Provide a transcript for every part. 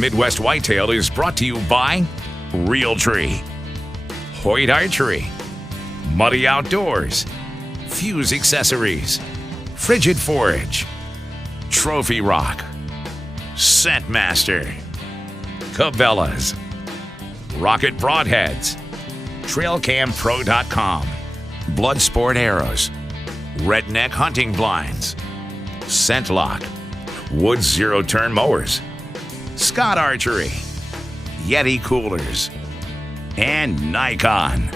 Midwest Whitetail is brought to you by Realtree, Hoyt Archery, Muddy Outdoors, Fuse Accessories, Frigid Forage, Trophy Rock, Scentmaster, Cabela's, Rocket Broadheads, TrailCamPro.com, Bloodsport Arrows, Redneck Hunting Blinds, ScentLock, Woods Zero Turn Mowers, Scott Archery, Yeti Coolers, and Nikon.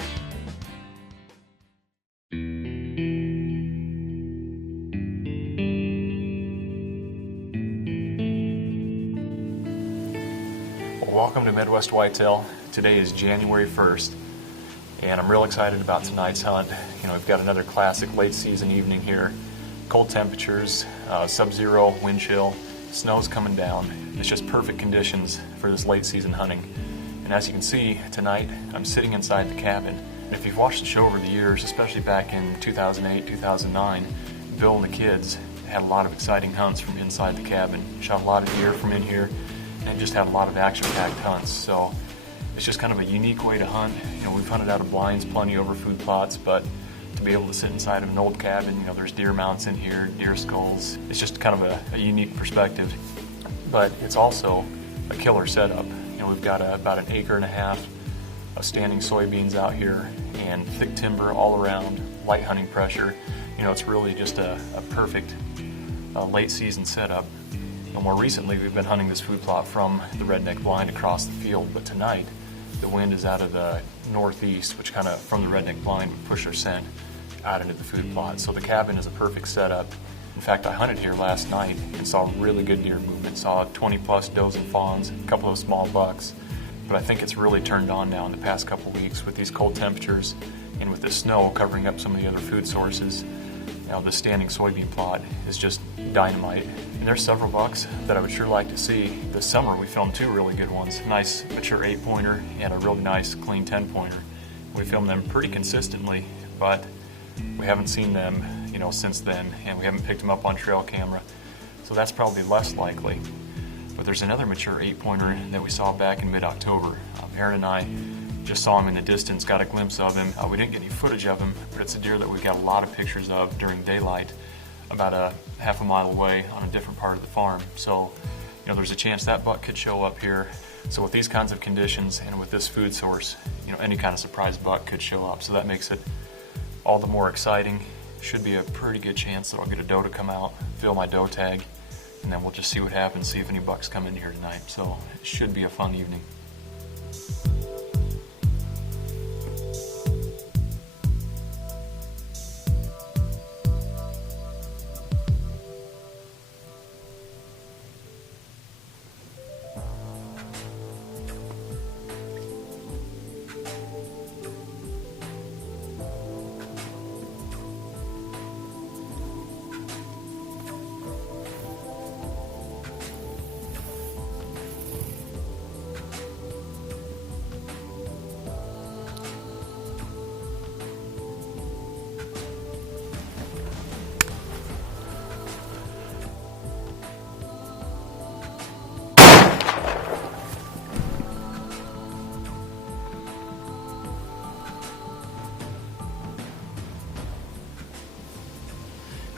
Welcome to Midwest Whitetail. Today is January 1st, and I'm real excited about tonight's hunt. We've got another classic late season evening here. Cold temperatures, sub-zero wind chill, snow's coming down. It's just perfect conditions for this late season hunting. And as you can see, tonight I'm sitting inside the cabin. And if you've watched the show over the years, especially back in 2008, 2009, Bill and the kids had a lot of exciting hunts from inside the cabin. Shot a lot of deer from in here, and just had a lot of action-packed hunts. So it's just kind of a unique way to hunt. We've hunted out of blinds plenty over food plots, but to be able to sit inside of an old cabin, there's deer mounts in here, deer skulls. It's just kind of a unique perspective. But it's also a killer setup. We've got about an acre and a half of standing soybeans out here and thick timber all around, light hunting pressure. It's really just a perfect late season setup. More recently, we've been hunting this food plot from the redneck blind across the field, but tonight the wind is out of the northeast, which kind of from the redneck blind would push our scent out into the food plot. So the cabin is a perfect setup. In fact, I hunted here last night and saw really good deer movement. Saw 20 plus does and fawns, a couple of small bucks. But I think it's really turned on now in the past couple of weeks with these cold temperatures and with the snow covering up some of the other food sources. The standing soybean plot is just dynamite. And there's several bucks that I would sure like to see. This summer we filmed two really good ones. A nice mature 8-pointer and a really nice clean 10-pointer. We filmed them pretty consistently, but we haven't seen them, since then, and we haven't picked them up on trail camera. So that's probably less likely. But there's another mature 8-pointer that we saw back in mid-October. Aaron and I just saw him in the distance, got a glimpse of him. We didn't get any footage of him, but it's a deer that we got a lot of pictures of during daylight, about a half a mile away on a different part of the farm. So, there's a chance that buck could show up here. So with these kinds of conditions and with this food source, any kind of surprise buck could show up. So that makes it all the more exciting. Should be a pretty good chance that I'll get a doe to come out, fill my doe tag, and then we'll just see what happens, see if any bucks come in here tonight. So it should be a fun evening.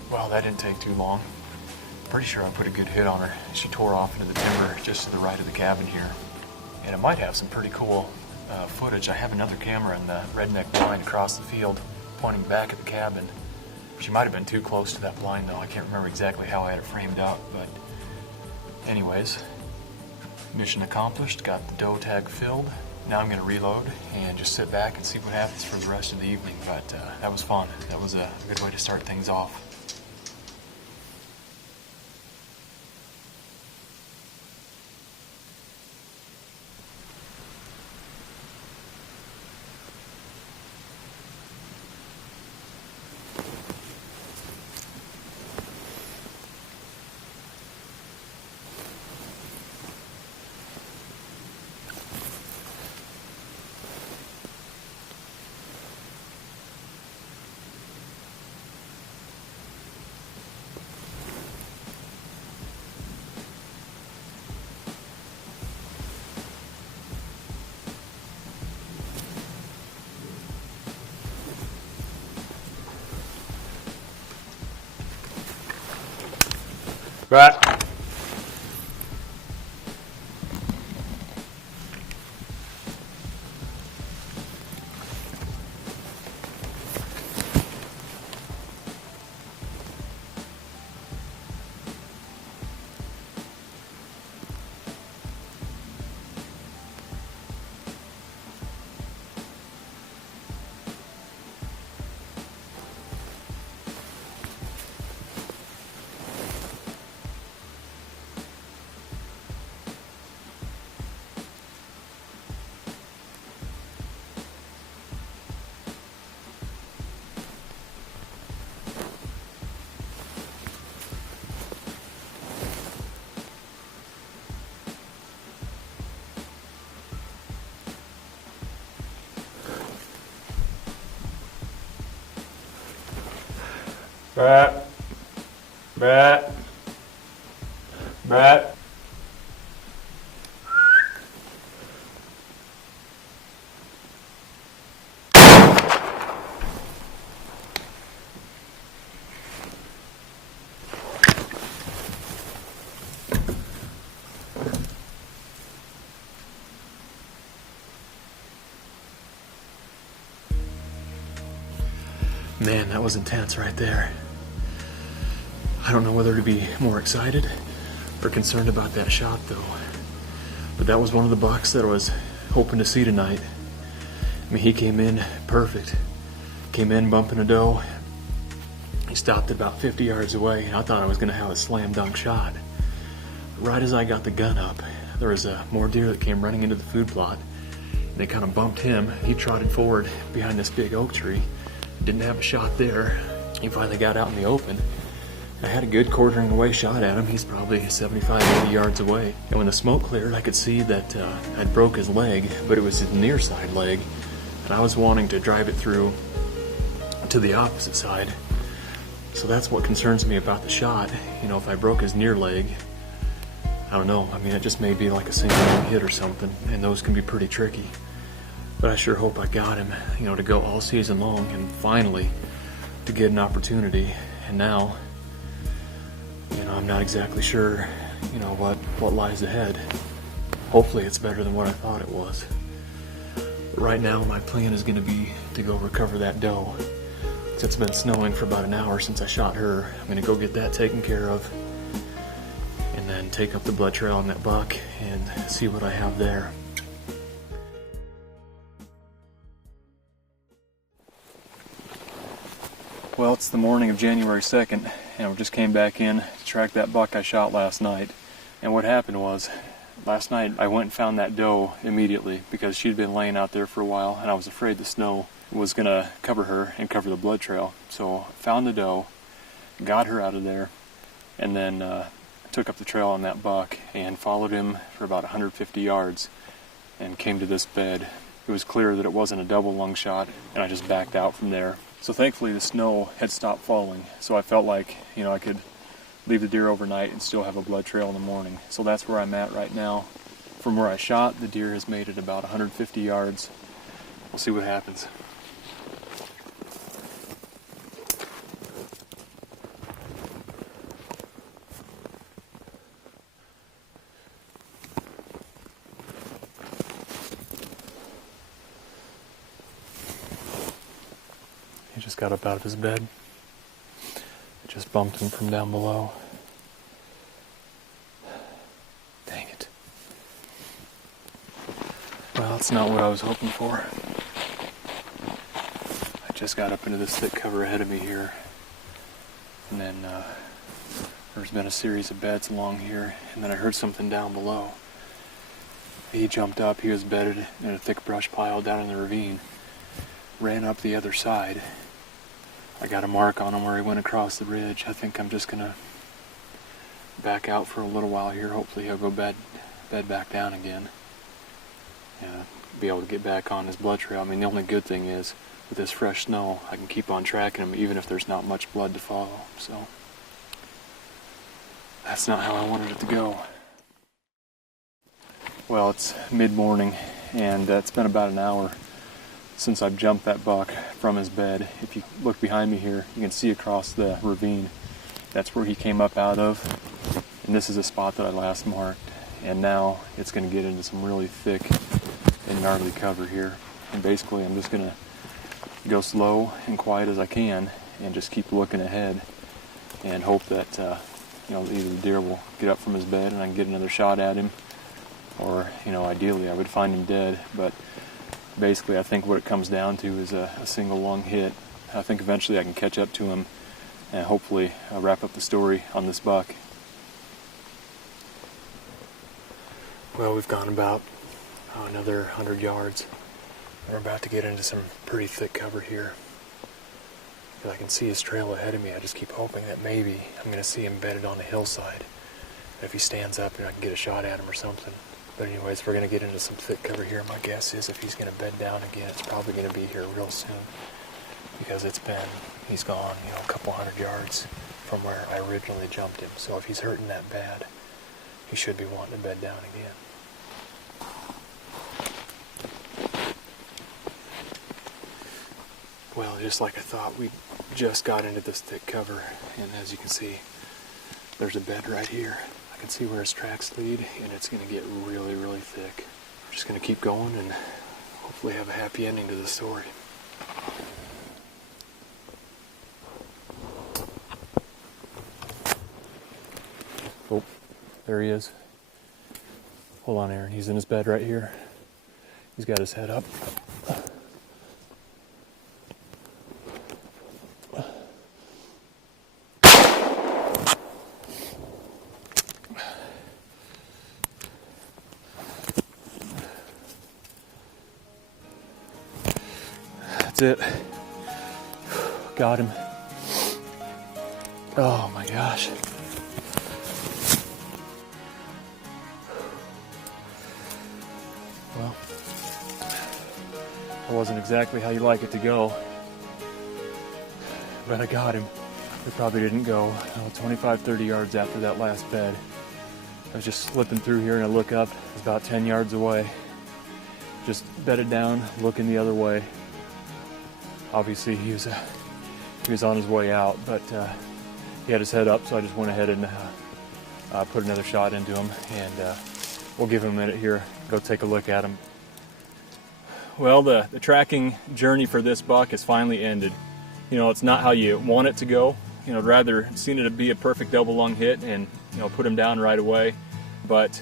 Well, that didn't take too long. Pretty sure I put a good hit on her. She tore off into the timber just to the right of the cabin here. And it might have some pretty cool footage. I have another camera in the redneck blind across the field pointing back at the cabin. She might have been too close to that blind though. I can't remember exactly how I had it framed out, but anyways, mission accomplished, got the doe tag filled. Now I'm going to reload and just sit back and see what happens for the rest of the evening, but that was fun. That was a good way to start things off. Right. Brett. Brett. Brett. Man, that was intense right there. I don't know whether to be more excited or concerned about that shot though. But that was one of the bucks that I was hoping to see tonight. I mean, he came in perfect. Came in bumping a doe. He stopped about 50 yards away, and I thought I was going to have a slam dunk shot. Right as I got the gun up, there was more deer that came running into the food plot. And they kind of bumped him. He trotted forward behind this big oak tree. Didn't have a shot there. He finally got out in the open. I had a good quartering away shot at him. He's probably 75, 80 yards away. And when the smoke cleared, I could see that I'd broke his leg, but it was his near side leg. And I was wanting to drive it through to the opposite side. So that's what concerns me about the shot. You know, if I broke his near leg, I don't know. I mean, it just may be like a single hit or something, and those can be pretty tricky. But I sure hope I got him, you know, to go all season long and finally to get an opportunity. And now, you know, I'm not exactly sure, you know, what lies ahead. Hopefully it's better than what I thought it was. But right now my plan is going to be to go recover that doe. It's been snowing for about an hour since I shot her. I'm going to go get that taken care of and then take up the blood trail on that buck and see what I have there. Well, it's the morning of January 2nd, and we just came back in to track that buck I shot last night. And what happened was, last night I went and found that doe immediately because she'd been laying out there for a while, and I was afraid the snow was going to cover her and cover the blood trail. So I found the doe, got her out of there, and then took up the trail on that buck and followed him for about 150 yards and came to this bed. It was clear that it wasn't a double lung shot, and I just backed out from there. So thankfully the snow had stopped falling, so I felt like, you know, I could leave the deer overnight and still have a blood trail in the morning. So that's where I'm at right now. From where I shot, the deer has made it about 150 yards. We'll see what happens. He just got up out of his bed. It just bumped him from down below. Dang it. Well, it's not what I was hoping for. I just got up into this thick cover ahead of me here. And then there's been a series of beds along here, and then I heard something down below. He jumped up, he was bedded in a thick brush pile down in the ravine. Ran up the other side. I got a mark on him where he went across the ridge. I think I'm just gonna back out for a little while here. Hopefully he'll go bed back down again. Be able to get back on his blood trail. I mean, the only good thing is, with this fresh snow, I can keep on tracking him even if there's not much blood to follow. So, that's not how I wanted it to go. Well, it's mid-morning, and it's been about an hour since I've jumped that buck from his bed. If you look behind me here, you can see across the ravine That's where he came up out of. And this is a spot that I last marked. And now it's going to get into some really thick and gnarly cover here. And basically I'm just going to go slow and quiet as I can and just keep looking ahead and hope that either the deer will get up from his bed and I can get another shot at him, or ideally I would find him dead. But basically I think what it comes down to is a single lung hit. I think eventually I can catch up to him and hopefully wrap up the story on this buck. Well, we've gone about another 100 yards. We're about to get into some pretty thick cover here. I can see his trail ahead of me. I just keep hoping that maybe I'm going to see him bedded on a hillside. And if he stands up, I can get a shot at him or something. But anyways, we're going to get into some thick cover here. My guess is if he's going to bed down again, it's probably going to be here real soon. Because he's gone, a couple 100 yards from where I originally jumped him. So if he's hurting that bad, he should be wanting to bed down again. Well, just like I thought, we just got into this thick cover, and as you can see, there's a bed right here. I can see where his tracks lead, and it's going to get really, really thick. We're just going to keep going and hopefully have a happy ending to the story. Oh, there he is. Hold on, Aaron. He's in his bed right here. He's got his head up. That's it. Got him. Oh my gosh. Well, it wasn't exactly how you like it to go, but I got him. We probably didn't go 25, 30 yards after that last bed. I was just slipping through here and I look up, it's about 10 yards away. Just bedded down, looking the other way. Obviously he was on his way out, but he had his head up, so I just went ahead and put another shot into him, and we'll give him a minute here, go take a look at him. Well, the tracking journey for this buck has finally ended. It's not how you want it to go. I'd rather seen it be a perfect double lung hit and put him down right away, but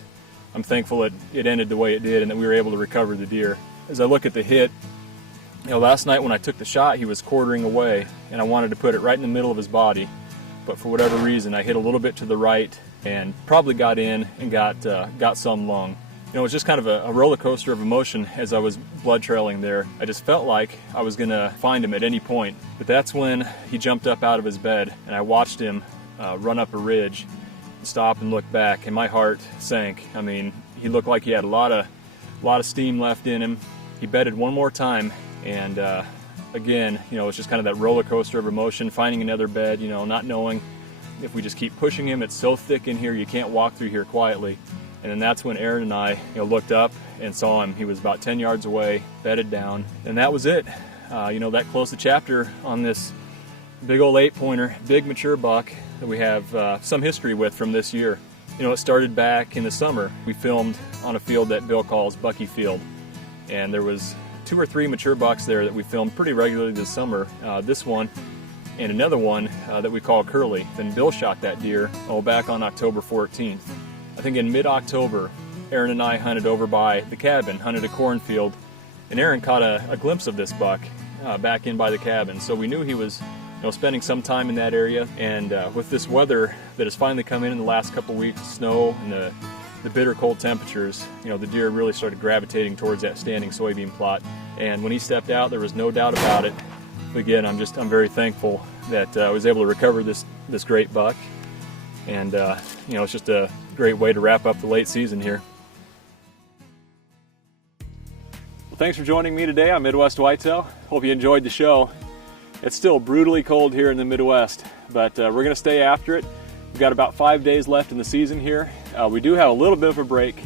I'm thankful it ended the way it did and that we were able to recover the deer. As I look at the hit, last night when I took the shot, he was quartering away, and I wanted to put it right in the middle of his body. But for whatever reason, I hit a little bit to the right and probably got in and got some lung. It was just kind of a roller coaster of emotion as I was blood trailing there. I just felt like I was going to find him at any point. But that's when he jumped up out of his bed, and I watched him run up a ridge, stop and look back, and my heart sank. I mean, he looked like he had a lot of steam left in him. He bedded one more time. And again, it's just kind of that roller coaster of emotion, finding another bed, not knowing if we just keep pushing him. It's so thick in here, you can't walk through here quietly. And then that's when Aaron and I looked up and saw him. He was about 10 yards away, bedded down, and that was it. That closed the chapter on this big old 8-pointer, big mature buck that we have some history with from this year. It started back in the summer. We filmed on a field that Bill calls Bucky Field, and there was 2 or 3 mature bucks there that we filmed pretty regularly this summer. This one and another one that we call Curly. Then Bill shot that deer back on October 14th. I think in mid-October, Aaron and I hunted over by the cabin, hunted a cornfield, and Aaron caught a glimpse of this buck back in by the cabin. So we knew he was spending some time in that area, and with this weather that has finally come in the last couple weeks, snow and the bitter cold temperatures, the deer really started gravitating towards that standing soybean plot. And when he stepped out, there was no doubt about it. Again, I'm very thankful that I was able to recover this great buck, and it's just a great way to wrap up the late season here. Well, thanks for joining me today on Midwest Whitetail. Hope you enjoyed the show. It's still brutally cold here in the Midwest, but we're going to stay after it. We've got about 5 days left in the season here. We do have a little bit of a break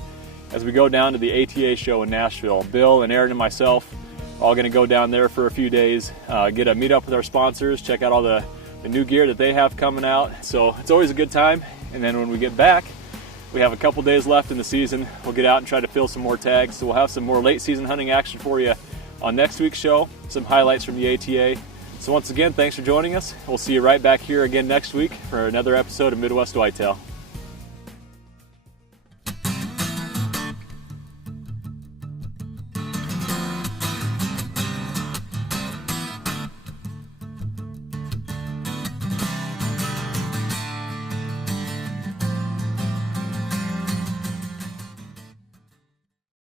as we go down to the ATA show in Nashville. Bill and Aaron and myself all going to go down there for a few days, meet up with our sponsors, check out all the the new gear that they have coming out. So it's always a good time. And then when we get back, we have a couple days left in the season. We'll get out and try to fill some more tags. So we'll have some more late season hunting action for you on next week's show, some highlights from the ATA. So once again, thanks for joining us. We'll see you right back here again next week for another episode of Midwest Whitetail.